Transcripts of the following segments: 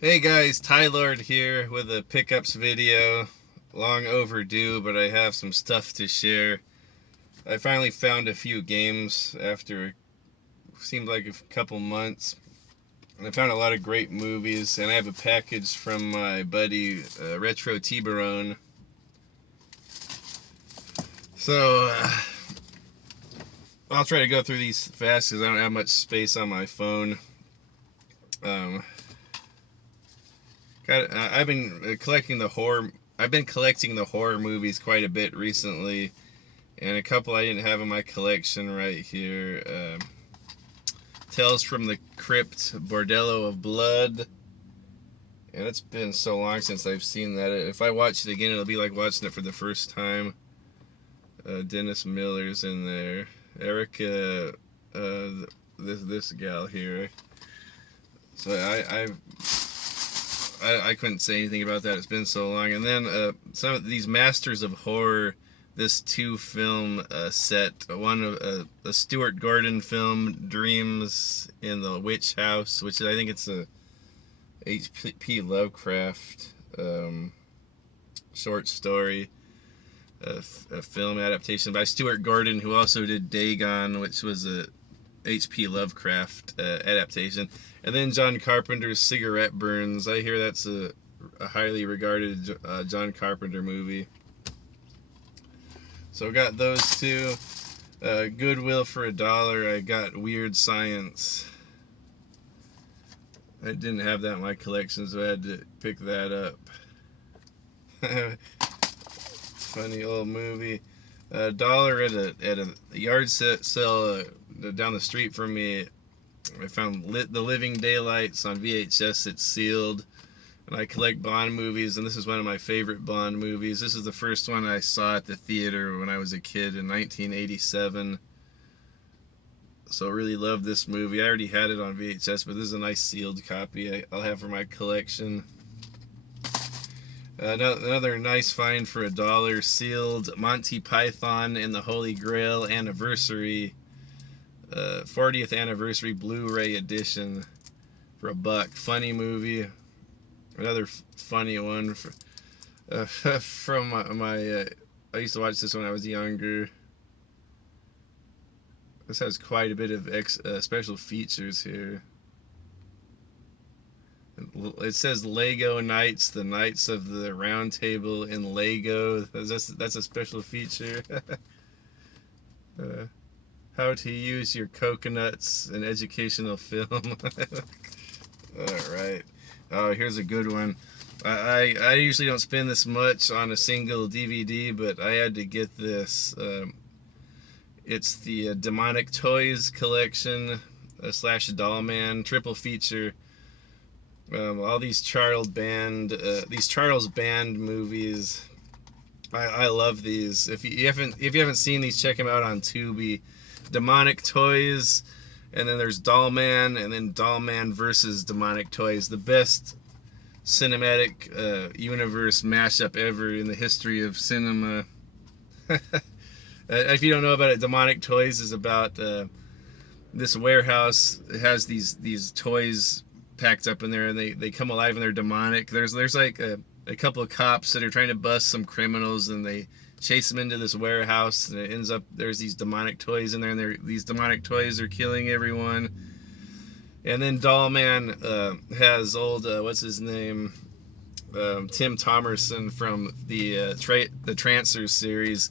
Hey guys, Tylord here with a pickups video. Long overdue, but I have some stuff to share. I finally found a few games after seemed like a couple months. And I found a lot of great movies, and I have a package from my buddy Retro Tiburon. So I'll try to go through these fast because I don't have much space on my phone. Um, I've been collecting the horror. I've been collecting the horror movies quite a bit recently, and a couple I didn't have in my collection right here. Tales from the Crypt, Bordello of Blood, and it's been so long since I've seen that. If I watch it again, it'll be like watching it for the first time. Dennis Miller's in there. Erica, this gal here. So I couldn't say anything about that. It's been so long. And then some of these Masters of Horror, this two-film set. One of a Stuart Gordon film, Dreams in the Witch House, which I think it's a H.P. Lovecraft short story, a film adaptation by Stuart Gordon, who also did Dagon, which was a H.P. Lovecraft adaptation. And then John Carpenter's Cigarette Burns. I hear that's a highly regarded John Carpenter movie. So I got those two. Goodwill for $1. I got Weird Science. I didn't have that in my collection, so I had to pick that up. Funny old movie. $1 at a yard sale down the street from me. I found The Living Daylights on VHS. It's sealed. And I collect Bond movies, and this is one of my favorite Bond movies. This is the first one I saw at the theater when I was a kid in 1987. So I really love this movie. I already had it on VHS, but this is a nice sealed copy I'll have for my collection. Another nice find for $1, sealed Monty Python and the Holy Grail Anniversary, 40th Anniversary Blu-ray edition for $1. Funny movie. Another funny one from my I used to watch this when I was younger. This has quite a bit of special features here. It says Lego Knights, the Knights of the Round Table in Lego. That's a special feature. How to use your coconuts, an educational film. All right. Oh, here's a good one. I usually don't spend this much on a single DVD, but I had to get this. It's the Demonic Toys collection / Dollman triple feature. All these Charles Band movies. I love these. If you haven't seen these, check them out on Tubi. Demonic Toys, and then there's Dollman, and then Dollman versus Demonic Toys. The best cinematic universe mashup ever in the history of cinema. If you don't know about it, Demonic Toys is about this warehouse. It has these toys packed up in there, and they come alive and they're demonic. There's like a couple of cops that are trying to bust some criminals, and they chase them into this warehouse, and it ends up there's these demonic toys in there, and these demonic toys are killing everyone. And then Dollman has old what's his name, Tim Thomerson from the Trancers series,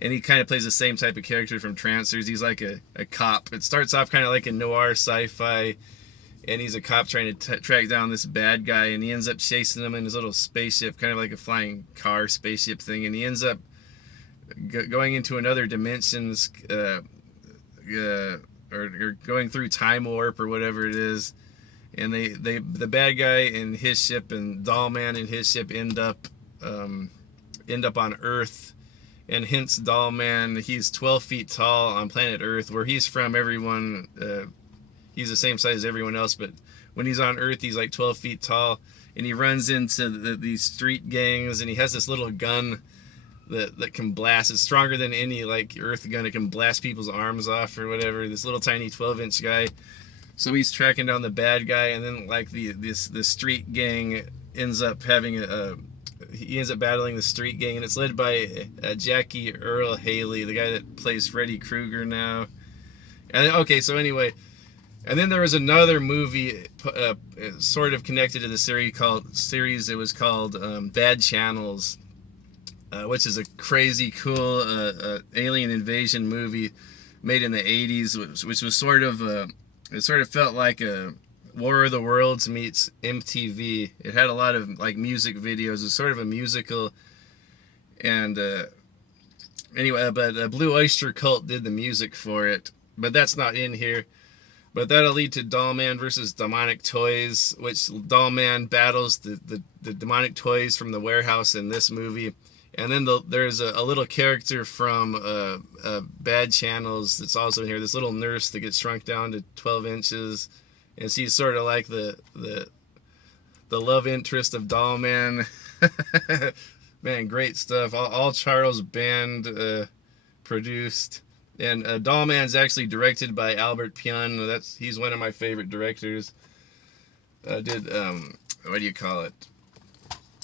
and he kind of plays the same type of character from Trancers. He's like a cop. It starts off kind of like a noir sci-fi, and he's a cop trying to track down this bad guy, and he ends up chasing him in his little spaceship, kind of like a flying car spaceship thing, and he ends up going into another dimensions, or going through time warp or whatever it is, and the bad guy in his ship and Dollman in his ship end up on Earth, and hence Dollman, he's 12 feet tall on planet Earth, where he's from. Everyone, he's the same size as everyone else, but when he's on Earth, he's like 12 feet tall, and he runs into these street gangs, and he has this little gun that can blast. It's stronger than any like Earth gun. It can blast people's arms off or whatever. This little tiny 12-inch guy. So he's tracking down the bad guy, and then like the street gang ends up having he ends up battling the street gang, and it's led by Jackie Earl Haley, the guy that plays Freddy Krueger now. And okay, so anyway, and then there was another movie sort of connected to the series. It was called Bad Channels, which is a crazy cool alien invasion movie made in the 80s, which was sort of it sort of felt like a War of the Worlds meets MTV. It had a lot of like music videos. It's sort of a musical, and anyway, but Blue Oyster Cult did the music for it, but that's not in here. But that'll lead to Dollman versus Demonic Toys, which Dollman battles the demonic toys from the warehouse in this movie. And then there's a little character from Bad Channels that's also in here. This little nurse that gets shrunk down to 12 inches. And she's sort of like the love interest of Dollman. Man, great stuff. All Charles Band produced. And Dollman's actually directed by Albert Pyun. He's one of my favorite directors. What do you call it?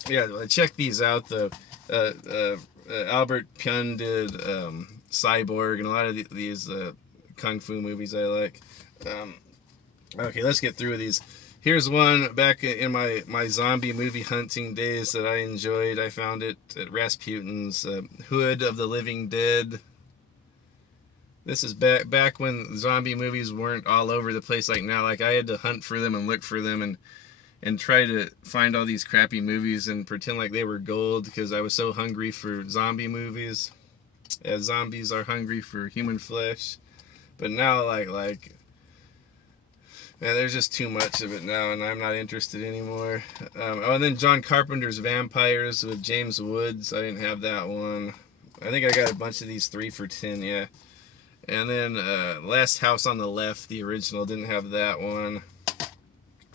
Yeah, check these out though. Albert Pyun did Cyborg and a lot of these kung fu movies I like. Okay, let's get through these. Here's one back in my zombie movie hunting days that I enjoyed. I found it at Rasputin's Hood of the Living Dead. This is back when zombie movies weren't all over the place like now. Like I had to hunt for them and look for them and try to find all these crappy movies and pretend like they were gold because I was so hungry for zombie movies, as zombies are hungry for human flesh. But now like man, there's just too much of it now, and I'm not interested anymore. And then John Carpenter's Vampires with James Woods. I didn't have that one. I think I got a bunch of these 3 for $10, yeah. And then Last House on the Left, the original, didn't have that one.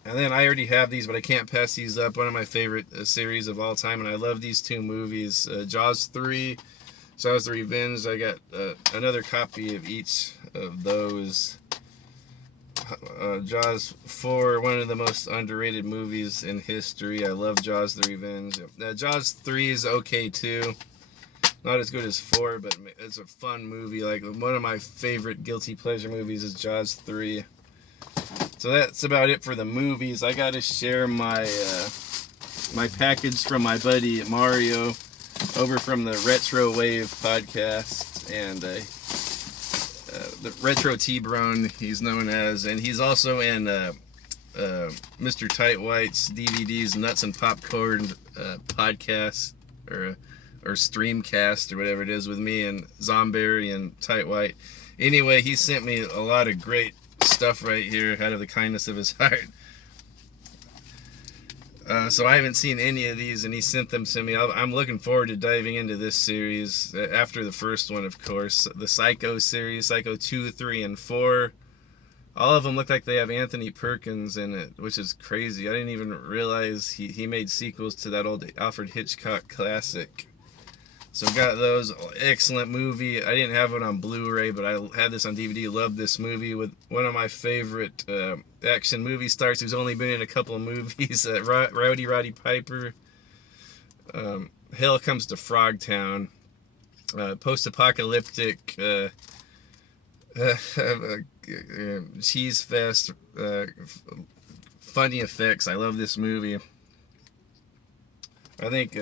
And then I already have these, but I can't pass these up. One of my favorite series of all time, and I love these 2 movies. Jaws 3, Jaws the Revenge. I got another copy of each of those. Jaws 4, one of the most underrated movies in history. I love Jaws the Revenge. Jaws 3 is okay too. Not as good as 4, but it's a fun movie. Like one of my favorite guilty pleasure movies is Jaws 3. So that's about it for the movies. I gotta share my my package from my buddy Mario over from the Retro Wave podcast, and the Retro T-Brone he's known as, and he's also in Mr. Tight White's DVDs Nuts and Popcorn podcast or Streamcast or whatever it is with me and Zomberry and Tight White. Anyway, he sent me a lot of great stuff right here out of the kindness of his heart. So I haven't seen any of these, and he sent them to me. I'm looking forward to diving into this series after the first one, of course. The Psycho series, Psycho 2, 3, and 4. All of them look like they have Anthony Perkins in it, which is crazy. I didn't even realize he made sequels to that old Alfred Hitchcock classic. So got those. Excellent movie. I didn't have it on Blu-ray, but I had this on DVD. Loved this movie with one of my favorite action movie stars who's only been in a couple of movies. Rowdy Roddy Piper. Hell Comes to Frogtown. Post-apocalyptic cheese fest. Funny effects. I love this movie. I think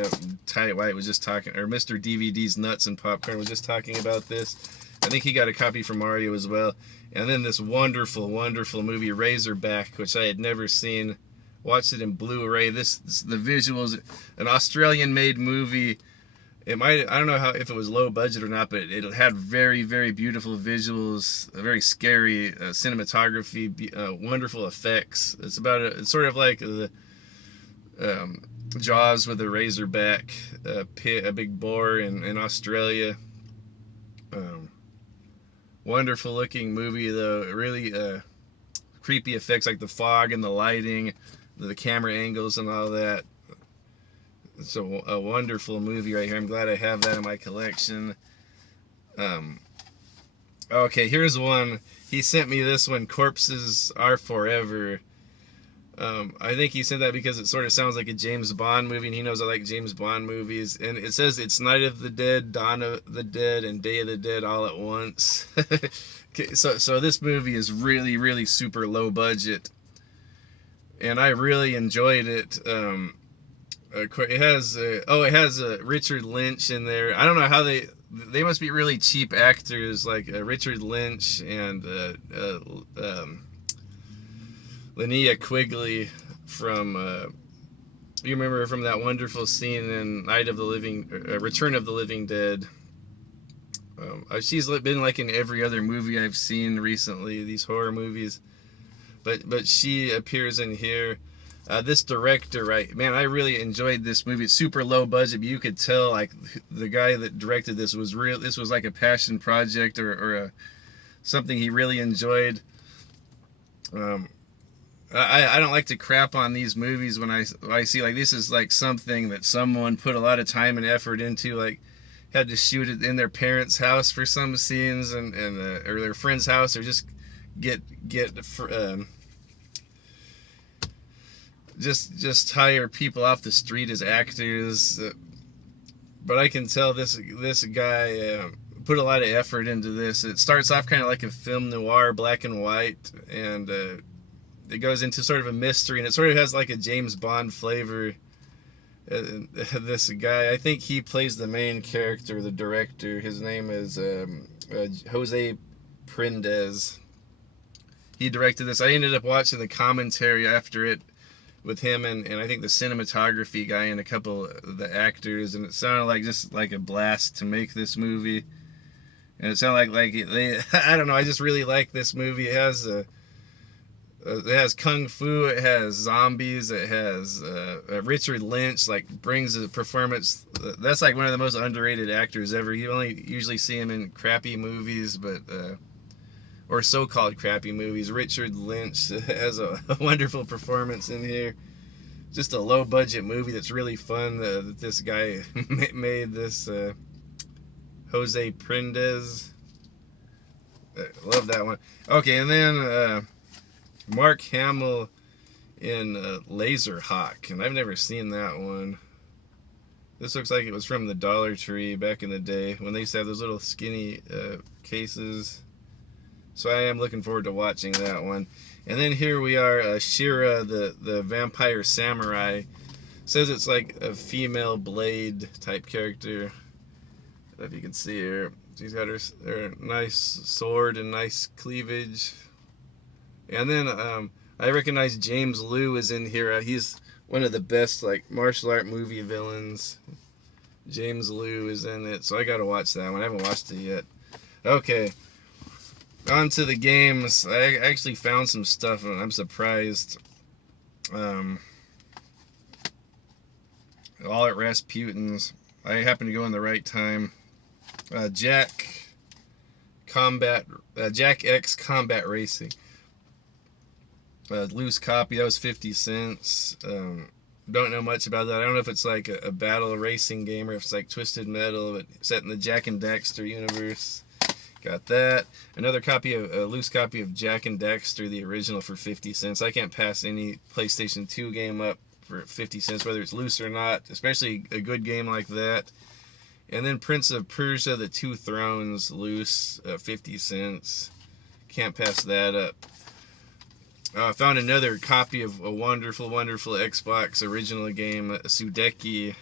Tight White was just talking, or Mr. DVD's Nuts and Popcorn was just talking about this. I think he got a copy from Mario as well. And then this wonderful, wonderful movie, Razorback, which I had never seen. Watched it in Blu-ray. The visuals, an Australian-made movie. I don't know if it was low budget or not, but it had very, very beautiful visuals, very scary cinematography, wonderful effects. It's sort of like the Jaws with a razorback, a big boar in Australia. Wonderful looking movie though. Really creepy effects like the fog and the lighting, the camera angles and all that. It's a wonderful movie right here. I'm glad I have that in my collection. Okay, here's one. he sent me this one, Corpses Are Forever. I think he sent that because it sort of sounds like a James Bond movie, and he knows I like James Bond movies. And it says it's Night of the Dead, Dawn of the Dead, and Day of the Dead all at once. So this movie is really, really super low budget, and I really enjoyed it. It has Richard Lynch in there. I don't know how they must be really cheap actors, like Richard Lynch and Linnea Quigley from you remember from that wonderful scene in Return of the Living Dead. She's been like in every other movie I've seen recently, these horror movies, but she appears in here. This director, right, man, I really enjoyed this movie. It's super low budget, but you could tell like the guy that directed this was real. This was like a passion project or something he really enjoyed. I don't like to crap on these movies when I see like this is like something that someone put a lot of time and effort into, like had to shoot it in their parents' house for some scenes and or their friend's house, or just just hire people off the street as actors. But I can tell this guy put a lot of effort into this. It starts off kind of like a film noir, black and white, and it goes into sort of a mystery, and it sort of has like a James Bond flavor. This guy, I think he plays the main character, the director. His name is Jose Prendez. He directed this. I ended up watching the commentary after it with him and I think the cinematography guy and a couple of the actors, and it sounded like just like a blast to make this movie. And it sounded like they I don't know, I just really like this movie. It has kung fu, it has zombies, it has Richard Lynch, like brings a performance. That's like one of the most underrated actors ever. You only usually see him in crappy movies, or so-called crappy movies. Richard Lynch has a wonderful performance in here. Just a low-budget movie that's really fun. That this guy made this Jose Prendez. Love that one. Okay, and then Mark Hamill in Laserhawk, and I've never seen that one. This looks like it was from the Dollar Tree back in the day when they used to have those little skinny cases. So I am looking forward to watching that one. And then here we are, Shira, the vampire samurai. Says it's like a female Blade type character. I don't know if you can see her. She's got her nice sword and nice cleavage. And then I recognize James Liu is in here. He's one of the best like martial art movie villains. James Liu is in it, so I gotta watch that one. I haven't watched it yet. Okay, on to the games. I actually found some stuff, and I'm surprised. All at Rasputin's. I happened to go in the right time. Jack X Combat Racing. Loose copy, that was 50 cents. Don't know much about that. I don't know if it's like a battle racing game or if it's like Twisted Metal, but set in the Jak and Daxter universe. Got that. Another copy of a loose copy of Jak and Daxter, the original, for 50 cents. I can't pass any PlayStation 2 game up for 50 cents, whether it's loose or not, especially a good game like that. And then Prince of Persia, The Two Thrones, loose, 50 cents. Can't pass that up. I found another copy of a wonderful, wonderful Xbox original game, Sudeki.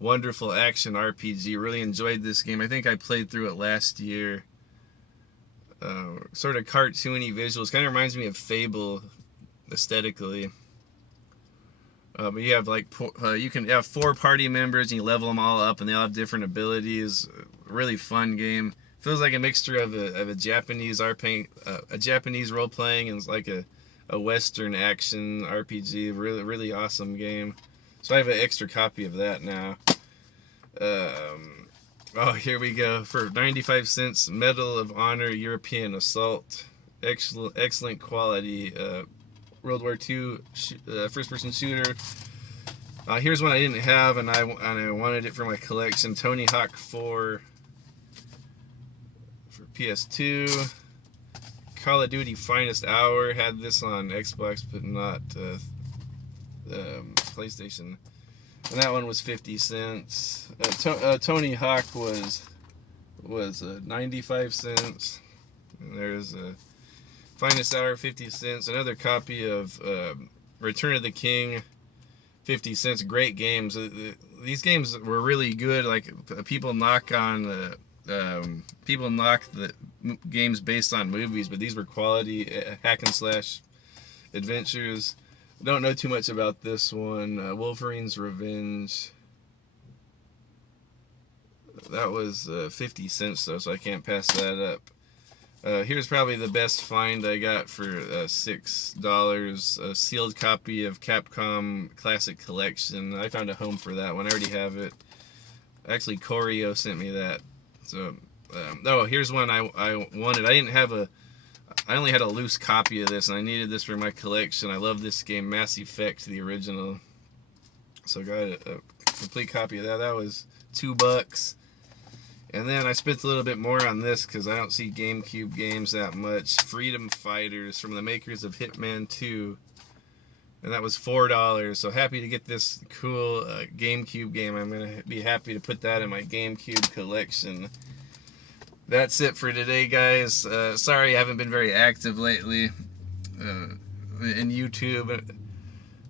Wonderful action RPG. Really enjoyed this game. I think I played through it last year. Sort of cartoony visuals. Kind of reminds me of Fable aesthetically. But you have like you can have 4 party members and you level them all up, and they all have different abilities. Really fun game. Feels like a mixture of a Japanese a Japanese role playing and like a Western action RPG. Really, really awesome game. So I have an extra copy of that now. Oh, here we go. For 95 cents, Medal of Honor European Assault. Excellent quality World War II first-person shooter. Here's one I didn't have, and I wanted it for my collection. Tony Hawk 4 for PS2. Call of Duty Finest Hour had this on Xbox, but not PlayStation. And that one was 50 cents. Tony Hawk was 95 cents. And there's a Finest Hour, 50 cents. Another copy of Return of the King, 50 cents. Great games. These games were really good. Like, people knock the games based on movies, but these were quality hack and slash adventures. I don't know too much about this one. Wolverine's Revenge. That was 50 cents though, so I can't pass that up. Here's probably the best find I got for $6. A sealed copy of Capcom Classic Collection. I found a home for that one. I already have it. Actually, Corio sent me that. So, here's one I wanted. I only had a loose copy of this, and I needed this for my collection. I love this game, Mass Effect, the original. So I got a complete copy of that. That was $2. And then I spent a little bit more on this because I don't see GameCube games that much. Freedom Fighters from the makers of Hitman 2. And that was $4. So happy to get this cool GameCube game. I'm going to be happy to put that in my GameCube collection. That's it for today, guys. Sorry I haven't been very active lately in YouTube.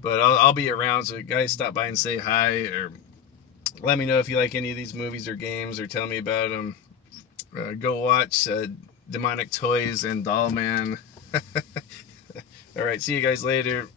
But I'll be around, so guys, stop by and say hi, or let me know if you like any of these movies or games, or tell me about them. Go watch Demonic Toys and Doll Man. Alright, see you guys later.